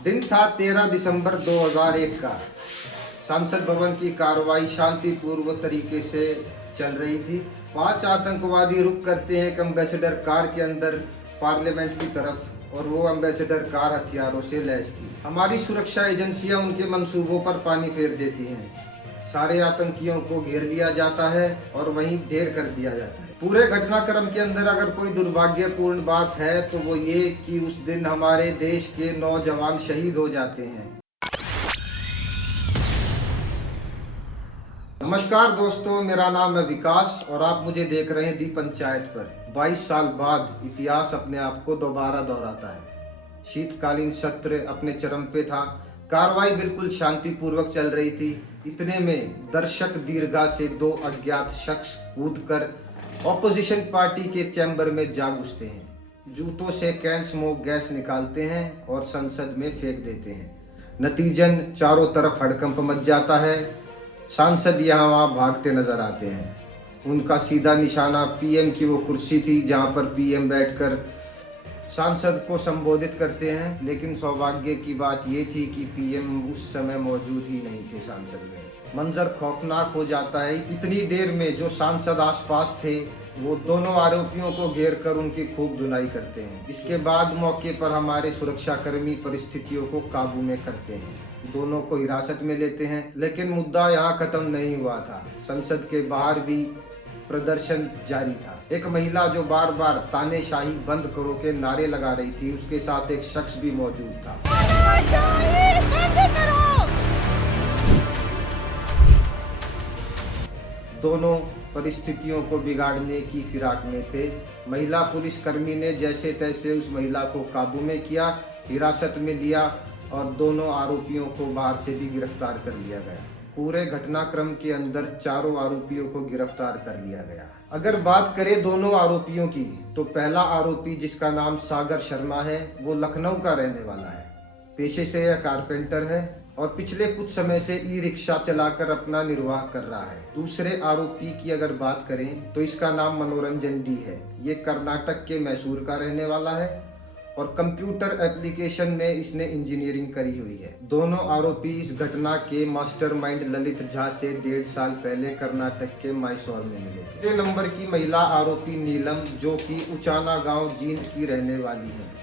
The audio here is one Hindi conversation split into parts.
दिन था 13 दिसंबर 2001 का। संसद भवन की कार्रवाई शांतिपूर्व तरीके से चल रही थी। 5 आतंकवादी रुक करते हैं एक एम्बेसडर कार के अंदर पार्लियामेंट की तरफ, और वो एम्बेसडर कार हथियारों से लैस थी। हमारी सुरक्षा एजेंसियां उनके मंसूबों पर पानी फेर देती हैं। सारे आतंकियों को घेर लिया जाता है और वहीं ढेर कर दिया जाता है। पूरे घटनाक्रम के अंदर अगर कोई दुर्भाग्यपूर्ण बात है तो वो ये कि उस दिन हमारे देश के नौजवान शहीद हो जाते हैं। नमस्कार दोस्तों, मेरा नाम है विकास और आप मुझे देख रहे हैं दी पंचायत पर। 22 साल बाद इतिहास अपने आप को दोबारा दोहराता है। शीतकालीन सत्र अपने चरम पे था। कार्रवाई बिल्कुल शांतिपूर्वक चल रही थी। इतने में दर्शक दीर्घा से 2 अज्ञात शख्स कूदकर ऑपोजिशन पार्टी के चैम्बर में जा घुसते हैं। जूतों से कैन स्मोक गैस निकालते हैं और संसद में फेंक देते हैं। नतीजन चारों तरफ हड़कंप मच जाता है। सांसद यहाँ वहाँ भागते नजर आते हैं। उनका सीधा निशाना पीएम की वो कुर्सी थी जहाँ पर पीएम बैठकर सांसद को संबोधित करते हैं, लेकिन सौभाग्य की बात ये थी कि पीएम उस समय मौजूद ही नहीं थे सांसद में। मंजर खौफनाक हो जाता है। इतनी देर में जो सांसद आसपास थे वो दोनों आरोपियों को घेर कर उनकी खूब धुनाई करते हैं। इसके बाद मौके पर हमारे सुरक्षाकर्मी परिस्थितियों को काबू में करते हैं। दोनों को हिरासत में लेते हैं, लेकिन मुद्दा यहाँ खत्म नहीं हुआ था। संसद के बाहर भी प्रदर्शन जारी था। एक महिला जो बार बार तानेशाही बंद करो के नारे लगा रही थी, उसके साथ एक शख्स भी मौजूद था। दोनों परिस्थितियों को बिगाड़ने की फिराक में थे। महिला पुलिसकर्मी ने जैसे तैसे उस महिला को काबू में किया, हिरासत में लिया और दोनों आरोपियों को बाहर से भी गिरफ्तार कर लिया गया। पूरे घटनाक्रम के अंदर चारों आरोपियों को गिरफ्तार कर लिया गया। अगर बात करें दोनों आरोपियों की, तो पहला आरोपी जिसका नाम सागर शर्मा है वो लखनऊ का रहने वाला है। पेशे से यह कारपेंटर है और पिछले कुछ समय से ई रिक्शा चलाकर अपना निर्वाह कर रहा है। दूसरे आरोपी की अगर बात करें तो इसका नाम मनोरंजन डी है। ये कर्नाटक के मैसूर का रहने वाला है और कंप्यूटर एप्लीकेशन में इसने इंजीनियरिंग करी हुई है। दोनों आरोपी इस घटना के मास्टरमाइंड ललित झा से 1.5 साल पहले कर्नाटक के मैसूर में मिले थे। 3 नंबर की महिला आरोपी नीलम, जो कि उचाना गांव जींद की रहने वाली है।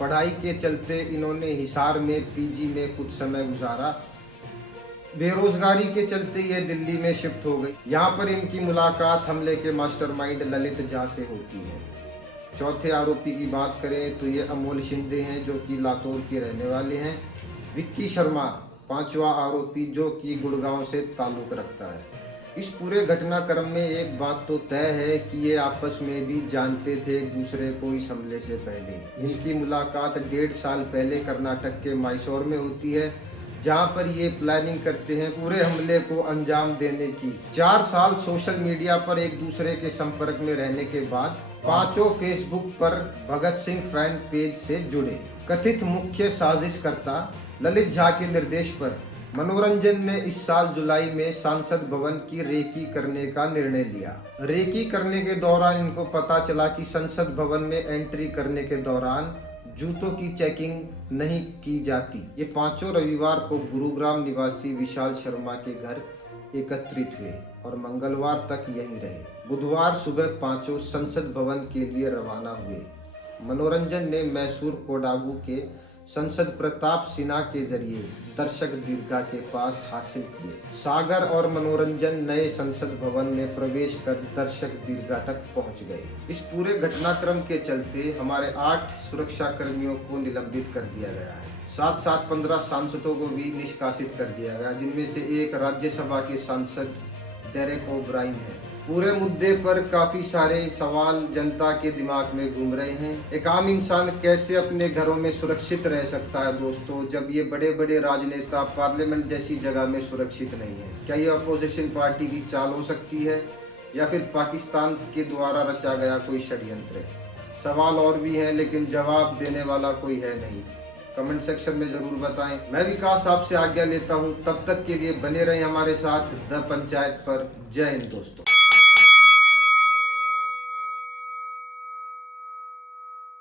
पढ़ाई के चलते इन्होंने हिसार में पीजी में कुछ समय गुजारा। बेरोजगारी के चलते ये दिल्ली में शिफ्ट हो गई। यहाँ पर इनकी मुलाकात हमले के मास्टरमाइंड ललित झा से होती है। चौथे आरोपी की बात करें तो ये अमोल शिंदे हैं, जो कि लातूर के रहने वाले हैं। विक्की शर्मा 5वां आरोपी, जो कि गुड़गांव से ताल्लुक रखता है। इस पूरे घटनाक्रम में एक बात तो तय है कि ये आपस में भी जानते थे एक दूसरे को इस हमले से पहले। इनकी मुलाकात 1.5 साल पहले कर्नाटक के मैसूर में होती है, जहां पर ये प्लानिंग करते हैं पूरे हमले को अंजाम देने की। 4 साल सोशल मीडिया पर एक दूसरे के संपर्क में रहने के बाद पांचों फेसबुक पर भगत सिंह फैन पेज से जुड़े। कथित मुख्य साजिशकर्ता ललित झा के निर्देश पर मनोरंजन ने इस साल जुलाई में संसद भवन की रेकी करने का निर्णय लिया। रेकी करने के दौरान इनको पता चला कि संसद भवन में एंट्री करने के दौरान जूतों की चेकिंग नहीं की जाती। ये पांचों रविवार को गुरुग्राम निवासी विशाल शर्मा के घर एकत्रित हुए और मंगलवार तक यहीं रहे। बुधवार सुबह पांचों संसद भवन के लिए रवाना हुए। मनोरंजन ने मैसूर कोडागू के संसद प्रताप सिन्हा के जरिए दर्शक दीर्घा के पास हासिल किए। सागर और मनोरंजन नए संसद भवन में प्रवेश कर दर्शक दीर्घा तक पहुंच गए। इस पूरे घटनाक्रम के चलते हमारे 8 सुरक्षा कर्मियों को निलंबित कर दिया गया है। साथ साथ 15 सांसदों को भी निष्कासित कर दिया गया, जिनमें से एक राज्यसभा के सांसद डेरेक ओब्राइन है। पूरे मुद्दे पर काफी सारे सवाल जनता के दिमाग में घूम रहे हैं। एक आम इंसान कैसे अपने घरों में सुरक्षित रह सकता है दोस्तों, जब ये बड़े बड़े राजनेता पार्लियामेंट जैसी जगह में सुरक्षित नहीं है? क्या ये अपोजिशन पार्टी की चाल हो सकती है या फिर पाकिस्तान के द्वारा रचा गया कोई षड्यंत्र? सवाल और भी हैं, लेकिन जवाब देने वाला कोई है नहीं। कमेंट सेक्शन में जरूर बताएं। मैं विकास आपसे आज्ञा लेता हूं। तब तक के लिए बने रहें हमारे साथ द पंचायत पर। जय हिंद दोस्तों।